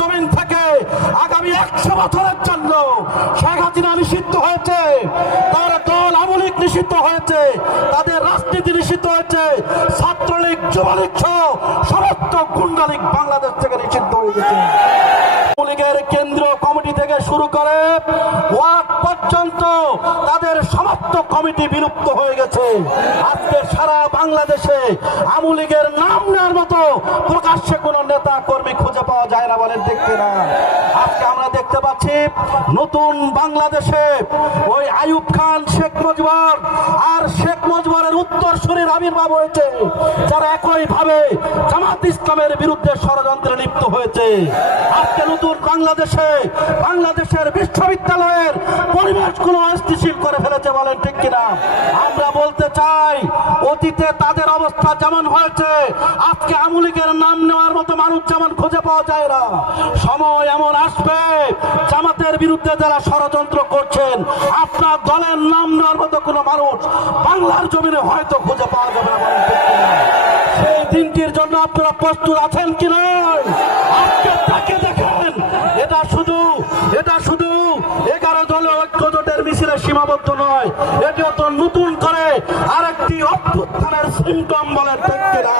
জমিন থেকে আগামী 100 বছরের জন্য শেখ হাসিনা নিষিদ্ধ হয়েছে, তার দল আওয়ামী লীগ নিষিদ্ধ হয়েছে, তাদের রাজনীতি নিষিদ্ধ হয়েছে, ছাত্রলীগ যুবলীগ সহ সমস্ত গুন্ডালীগ বাংলাদেশ থেকে নিষিদ্ধ হয়ে গেছে। আওয়ামী লীগের কেন্দ্রীয় কমিটি থেকে শুরু করে ওয়ার্ড পর্যন্ত তাদের সমস্ত কমিটি বিলুপ্ত হয়ে গেছে। আজকে সারা বাংলাদেশে আওয়ামী লীগের নাম নেওয়ার মতো প্রকাশ্যে কোন নেতা কর্মী খুঁজে পাওয়া যায় না, বলেন দেখতে না। আজকে আমরা দেখতে পাচ্ছি নতুন বাংলাদেশে ওই আইয়ুব খান, শেখ মুজিবুর আর শেখ মুজিবুরের উত্তরসূরির আবির্ভাব হয়েছে, যারা একই ভাবে জামাত ইসলামের বিরুদ্ধে ষড়যন্ত্রে লিপ্ত হয়েছে। আজকে নতুন বাংলাদেশে বাংলাদেশের বিশ্ববিদ্যালয়ের পরিবেশগুলো অস্থিতিশীল করে ফেলেছে, বলেন ঠিক কিনা। আমরা বলতে চাই অতীতে তাদের অবস্থা যেমন হয়েছে, আজকে আওয়ামী লীগের নাম নেওয়ার মতো মানুষ যেমন খুঁজে পাওয়া যায় না, সময় এমন আসবে জামাতের বিরুদ্ধে যারা ষড়যন্ত্র করছেন আপনার দলের নাম নেওয়ার মতো কোনো মানুষ বাংলার জমিনে হয়তো খুঁজে পাওয়া যাবে না, বলেন ঠিক কিনা। সেই দিনটির জন্য আপনারা প্রস্তুত আছেন কি নয়? আজকে তাকে দেখেন, এটা শুধু 11 দলের ঐক্যজোটের মিছিলে সীমাবদ্ধ নয়, এটা তো নতুন করে আরেকটি অভ্যুত্থানের সিম্পটম, বলেন ঠিক কিনা।